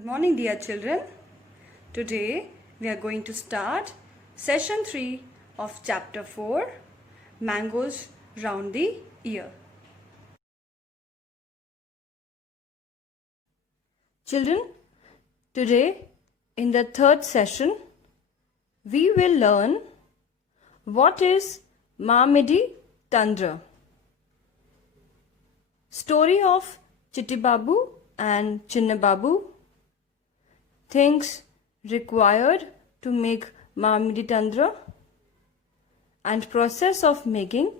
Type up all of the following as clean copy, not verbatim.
Good morning, dear children. Today we are going to start session 3 of chapter 4, Mangoes Round the Year. Children, today in the third session we will learn what is Mamidi Tandra. Story of Chitti Babu and Chinna Babu. Things required to make Mamidi Tandra and process of making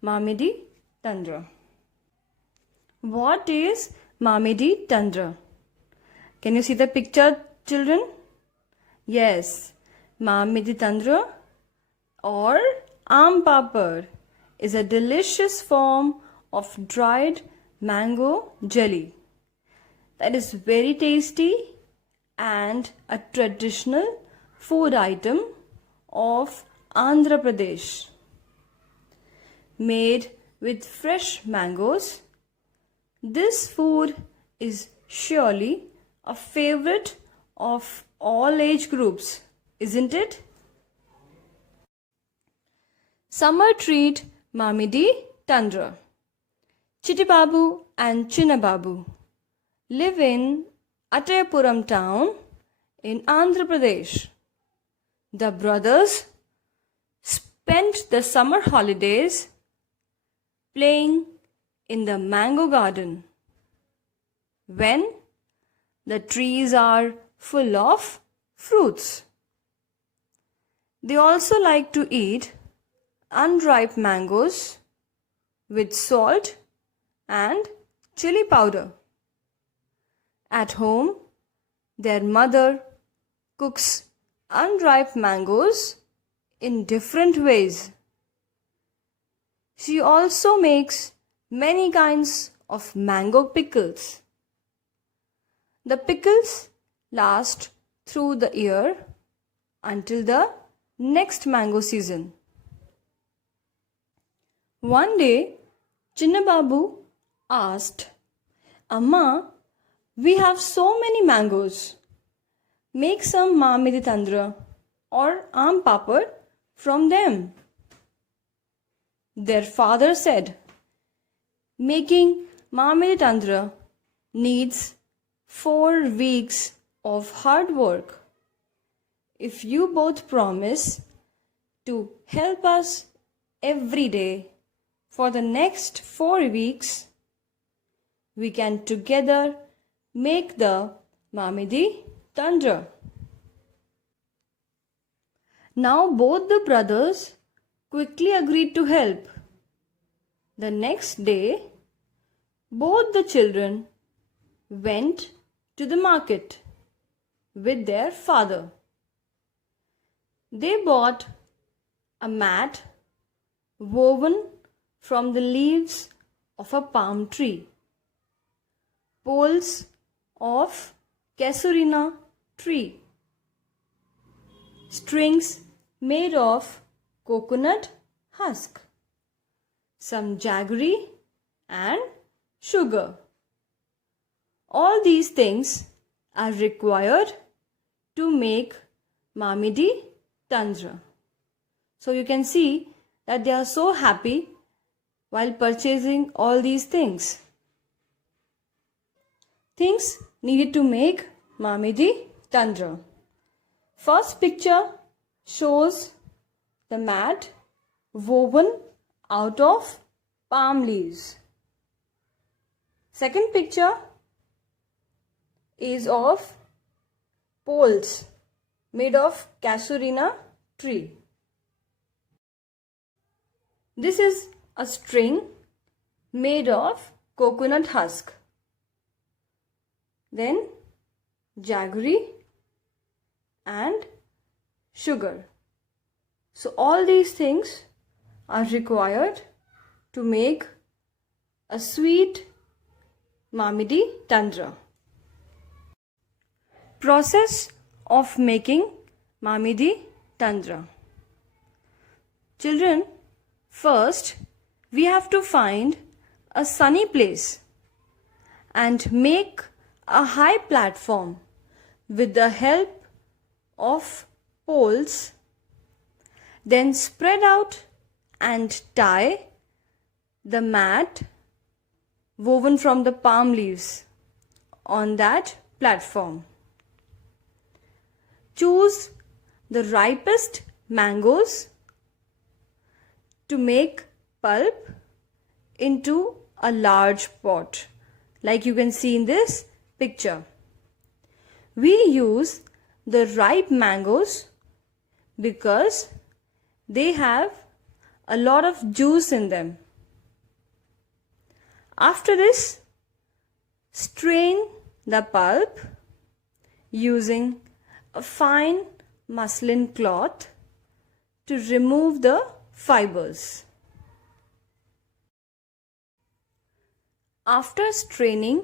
Mamidi Tandra. What is Mamidi Tandra? Can you see the picture, children? Yes, Mamidi Tandra or Aam Papad is a delicious form of dried mango jelly that is very tasty and a traditional food item of Andhra Pradesh. Made with fresh mangoes, this food is surely a favorite of all age groups, isn't it? Summer treat Mamidi Tandra. Chitti Babu and Chinna Babu live in Atayapuram town in Andhra Pradesh. The brothers spent the summer holidays playing in the mango garden when the trees are full of fruits. They also like to eat unripe mangoes with salt and chili powder. At home, their mother cooks unripe mangoes in different ways. She also makes many kinds of mango pickles. The pickles last through the year until the next mango season. One day, Chinna Babu asked, "Amma, we have so many mangoes. Make some Mamidi Tandra or Aam Papad from them." Their father said, "Making Mamidi Tandra needs 4 weeks of hard work. If you both promise to help us every day for the next 4 weeks, we can together make the Mamidi Tandra." Now both the brothers quickly agreed to help. The next day, both the children went to the market with their father. They bought a mat woven from the leaves of a palm tree, poles of casuarina tree, strings made of coconut husk, some jaggery and sugar. All these things are required to make Mamidi Tandra. So you can see that they are so happy while purchasing all these things. Things needed to make Mamidi Tandra. First picture shows the mat woven out of palm leaves. Second picture is of poles made of casuarina tree. This is a string made of coconut husk. Then jaggery and sugar. So all these things are required to make a sweet Mamidi Tandra. Process of making Mamidi Tandra. Children, first we have to find a sunny place and make a high platform with the help of poles, then spread out and tie the mat woven from the palm leaves on that platform. Choose the ripest mangoes to make pulp into a large pot, like you can see in this picture. We use the ripe mangoes because they have a lot of juice in them. After this, strain the pulp using a fine muslin cloth to remove the fibers. After straining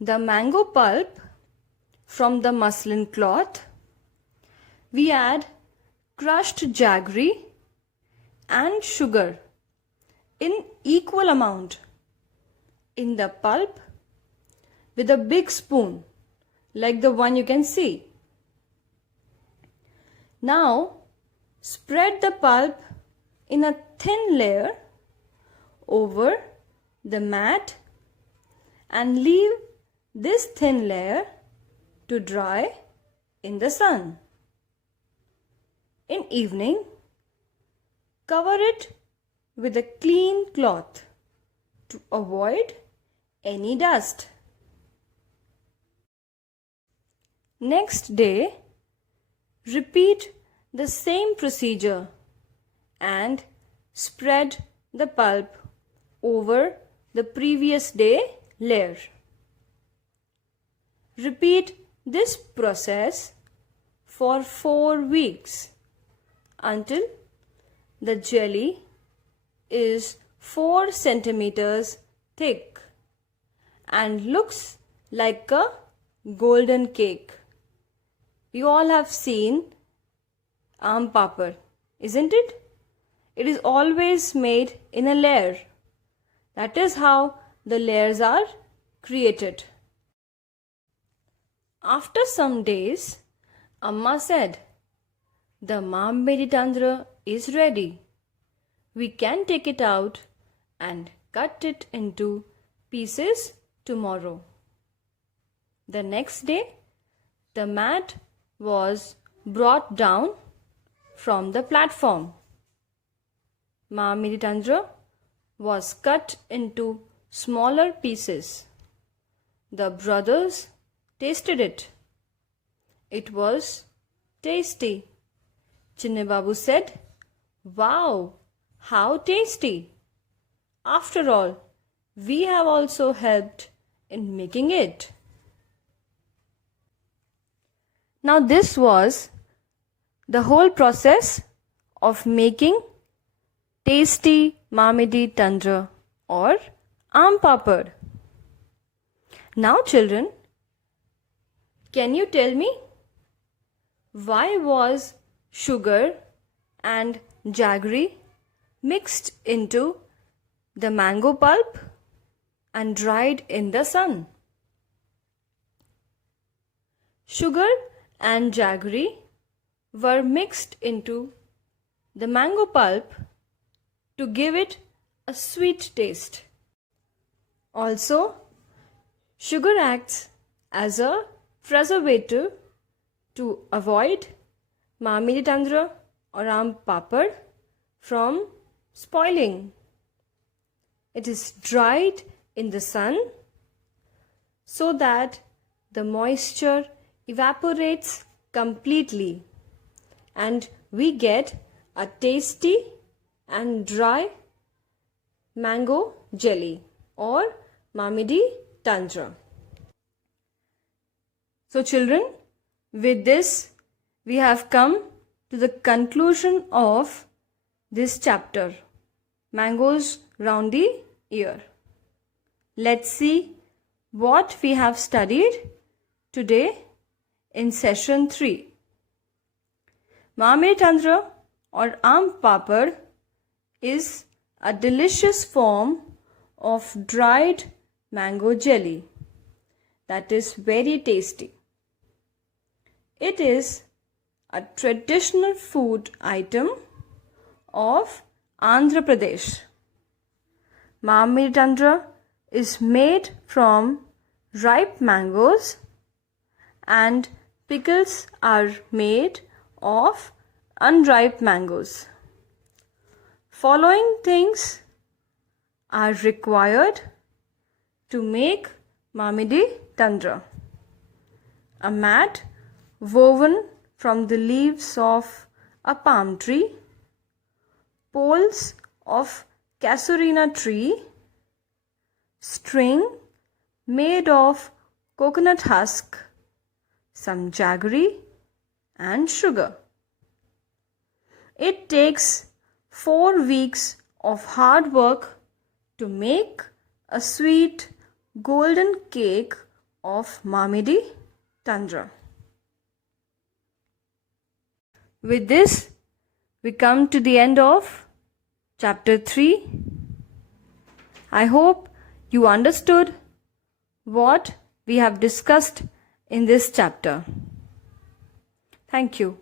the mango pulp from the muslin cloth, we add crushed jaggery and sugar in equal amount in the pulp with a big spoon like the one you can see. Now spread the pulp in a thin layer over the mat and leave this thin layer to dry in the sun. In evening, cover it with a clean cloth to avoid any dust. Next day, repeat the same procedure and spread the pulp over the previous day layer. Repeat this process for 4 weeks until the jelly is 4 centimeters thick and looks like a golden cake. You all have seen aam papad, isn't it? It is always made in a layer. That is how the layers are created. After some days, Amma said, "The Maamedi Tandra is ready. We can take it out and cut it into pieces tomorrow." The next day, the mat was brought down from the platform. Maamedi Tandra was cut into smaller pieces. The brothers tasted it. It was tasty. Chinne Babu said, "Wow, how tasty! After all, we have also helped in making it." Now this was the whole process of making tasty Maamedi Tandra or aam papad. Now children, can you tell me why was sugar and jaggery mixed into the mango pulp and dried in the sun? Sugar and jaggery were mixed into the mango pulp to give it a sweet taste. Also, sugar acts as a preservative to avoid Maamedi Tandra or aam papad from spoiling. It is dried in the sun so that the moisture evaporates completely and we get a tasty and dry mango jelly or Maamedi Tandra. So children, with this we have come to the conclusion of this chapter, Mangoes Round the Ear. Let's see what we have studied today in session 3. Maamedi Tandra or aam papad is a delicious form of dried mango jelly that is very tasty. It is a traditional food item of Andhra Pradesh. Mamidi Tandra is made from ripe mangoes and pickles are made of unripe mangoes. Following things are required to make Mamidi Tandra: a mat woven from the leaves of a palm tree, poles of casuarina tree, string made of coconut husk, some jaggery and sugar. It takes 4 weeks of hard work to make a sweet golden cake of Mamidi Tandra. With this, we come to the end of chapter 3. I hope you understood what we have discussed in this chapter. Thank you.